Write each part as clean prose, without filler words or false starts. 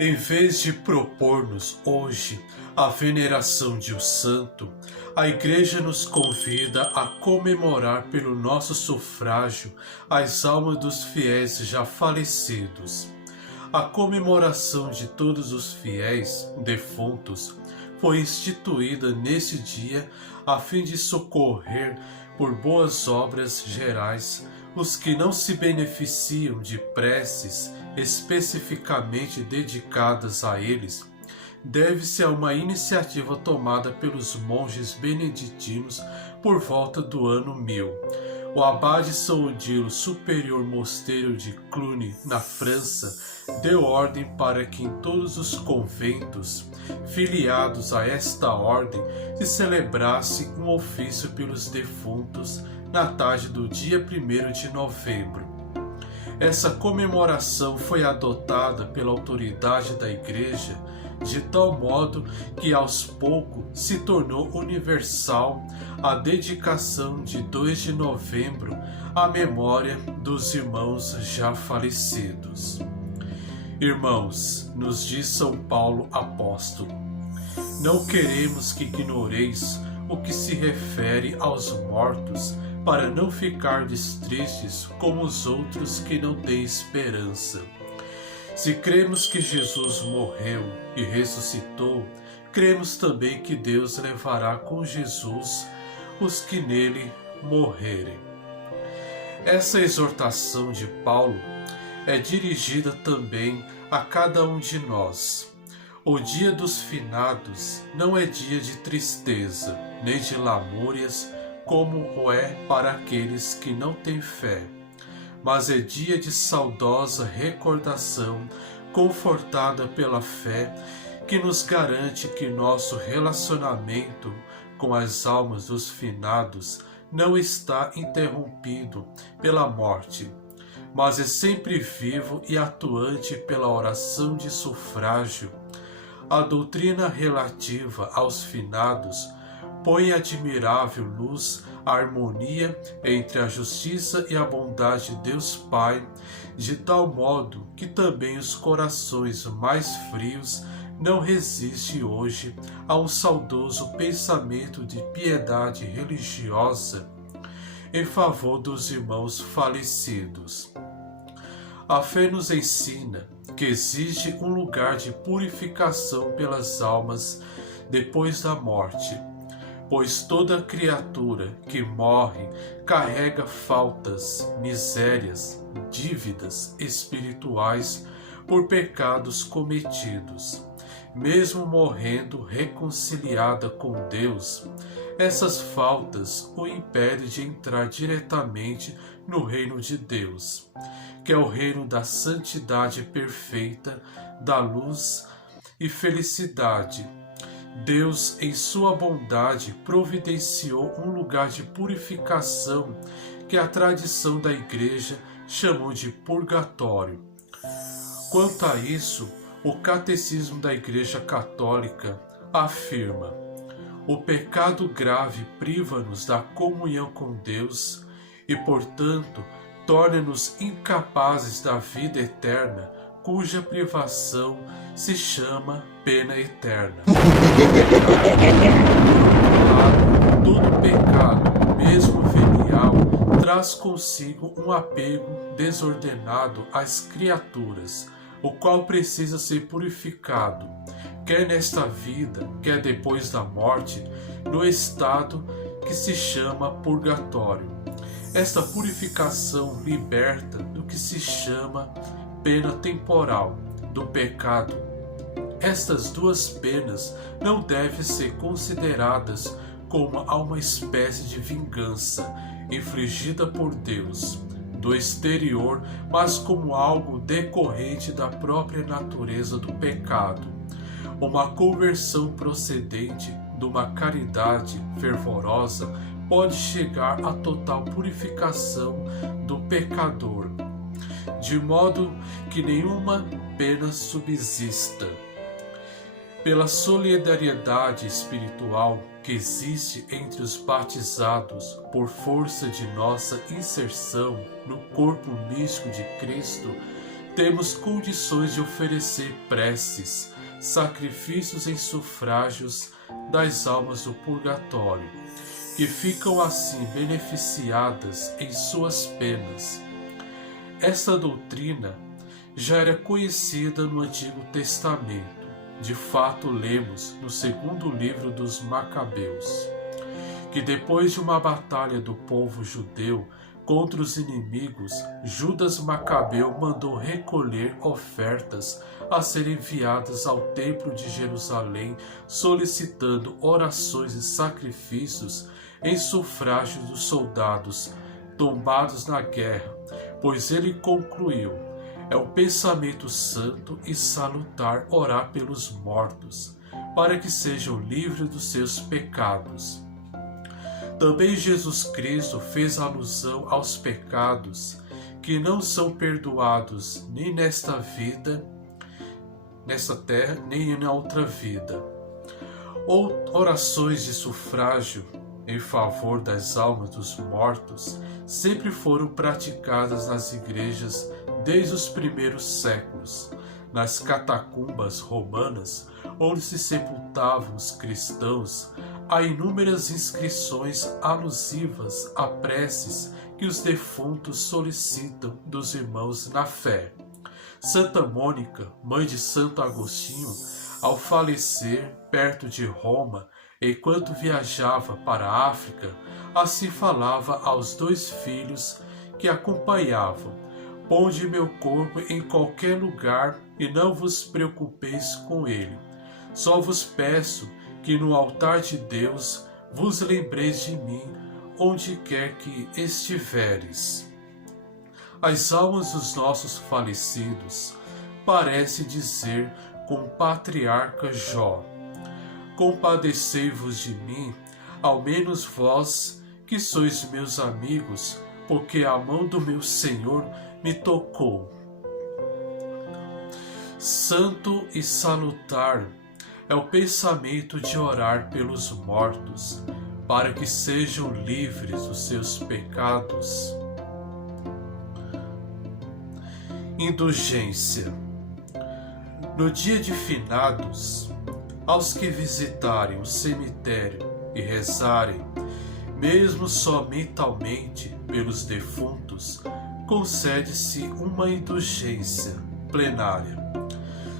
Em vez de propor-nos hoje a veneração de um santo, a Igreja nos convida a comemorar pelo nosso sufrágio as almas dos fiéis já falecidos. A comemoração de todos os fiéis defuntos foi instituída nesse dia a fim de socorrer por boas obras gerais os que não se beneficiam de preces especificamente dedicadas a eles. Deve-se a uma iniciativa tomada pelos monges beneditinos por volta do ano 1000. O abade São Odilo, superior mosteiro de Cluny, na França, deu ordem para que em todos os conventos filiados a esta ordem se celebrasse um ofício pelos defuntos na tarde do dia 1º de novembro. Essa comemoração foi adotada pela autoridade da Igreja de tal modo que aos poucos se tornou universal a dedicação de 2 de novembro à memória dos irmãos já falecidos. Irmãos, nos diz São Paulo apóstolo, não queremos que ignoreis o que se refere aos mortos, para não ficardes tristes como os outros que não têm esperança. Se cremos que Jesus morreu e ressuscitou, cremos também que Deus levará com Jesus os que nele morrerem. Essa exortação de Paulo é dirigida também a cada um de nós. O dia dos finados não é dia de tristeza, nem de lamúrias, como o é para aqueles que não têm fé, mas é dia de saudosa recordação, confortada pela fé, que nos garante que nosso relacionamento com as almas dos finados não está interrompido pela morte, mas é sempre vivo e atuante pela oração de sufrágio. A doutrina relativa aos finados põe em admirável luz a harmonia entre a justiça e a bondade de Deus Pai, de tal modo que também os corações mais frios não resistem hoje a um saudoso pensamento de piedade religiosa em favor dos irmãos falecidos. A fé nos ensina que existe um lugar de purificação pelas almas depois da morte, pois toda criatura que morre carrega faltas, misérias, dívidas espirituais por pecados cometidos. Mesmo morrendo reconciliada com Deus, essas faltas o impedem de entrar diretamente no reino de Deus, que é o reino da santidade perfeita, da luz e felicidade. Deus, em sua bondade, providenciou um lugar de purificação que a tradição da Igreja chamou de purgatório. Quanto a isso, o Catecismo da Igreja Católica afirma: o pecado grave priva-nos da comunhão com Deus e, portanto, torna-nos incapazes da vida eterna, cuja privação se chama pena eterna. Todo pecado, mesmo venial, traz consigo um apego desordenado às criaturas, o qual precisa ser purificado, quer nesta vida, quer depois da morte, no estado que se chama purgatório. Esta purificação liberta do que se chama pena temporal, do pecado. Estas duas penas não devem ser consideradas como uma espécie de vingança infligida por Deus do exterior, mas como algo decorrente da própria natureza do pecado. Uma conversão procedente de uma caridade fervorosa pode chegar à total purificação do pecador, de modo que nenhuma pena subsista. Pela solidariedade espiritual que existe entre os batizados por força de nossa inserção no corpo místico de Cristo, temos condições de oferecer preces, sacrifícios em sufrágios das almas do purgatório, que ficam assim beneficiadas em suas penas. Esta doutrina já era conhecida no Antigo Testamento. De fato, lemos no segundo livro dos Macabeus, que depois de uma batalha do povo judeu contra os inimigos, Judas Macabeu mandou recolher ofertas a serem enviadas ao templo de Jerusalém, solicitando orações e sacrifícios em sufrágio dos soldados tombados na guerra, pois ele concluiu: é o pensamento santo e salutar orar pelos mortos, para que sejam livres dos seus pecados. Também Jesus Cristo fez alusão aos pecados que não são perdoados nem nesta vida, nesta terra, nem na outra vida. Ou orações de sufrágio em favor das almas dos mortos sempre foram praticadas nas igrejas desde os primeiros séculos. Nas catacumbas romanas, onde se sepultavam os cristãos, há inúmeras inscrições alusivas a preces que os defuntos solicitam dos irmãos na fé. Santa Mônica, mãe de Santo Agostinho, ao falecer perto de Roma, enquanto viajava para a África, assim falava aos 2 filhos que acompanhavam: ponde meu corpo em qualquer lugar e não vos preocupeis com ele. Só vos peço que no altar de Deus vos lembreis de mim, onde quer que estiveres. As almas dos nossos falecidos parece dizer com o patriarca Jó: compadecei-vos de mim, ao menos vós que sois meus amigos, porque a mão do meu Senhor me tocou. Santo e salutar é o pensamento de orar pelos mortos, para que sejam livres dos seus pecados. Indulgência. No dia de finados, aos que visitarem o cemitério e rezarem, mesmo só mentalmente pelos defuntos, concede-se uma indulgência plenária,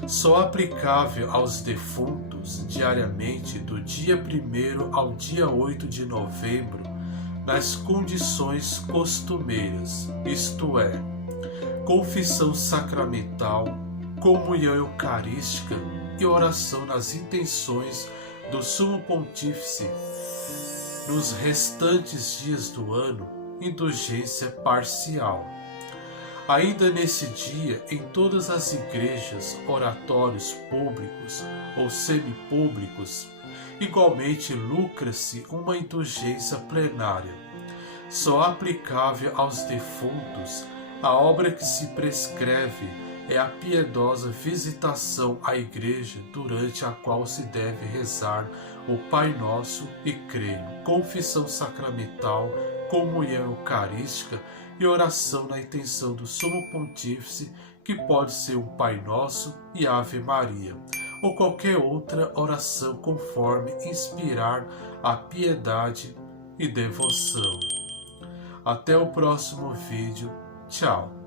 só aplicável aos defuntos diariamente do dia 1º ao dia 8 de novembro, nas condições costumeiras, isto é, confissão sacramental, comunhão eucarística e oração nas intenções do Sumo Pontífice. Nos restantes dias do ano, indulgência parcial. Ainda nesse dia, em todas as igrejas, oratórios públicos ou semipúblicos, igualmente lucra-se uma indulgência plenária, só aplicável aos defuntos. A obra que se prescreve é a piedosa visitação à igreja, durante a qual se deve rezar o Pai Nosso e Creio, confissão sacramental, comunhão eucarística e oração na intenção do Sumo Pontífice, que pode ser um Pai Nosso e Ave Maria, ou qualquer outra oração conforme inspirar a piedade e devoção. Até o próximo vídeo. Tchau!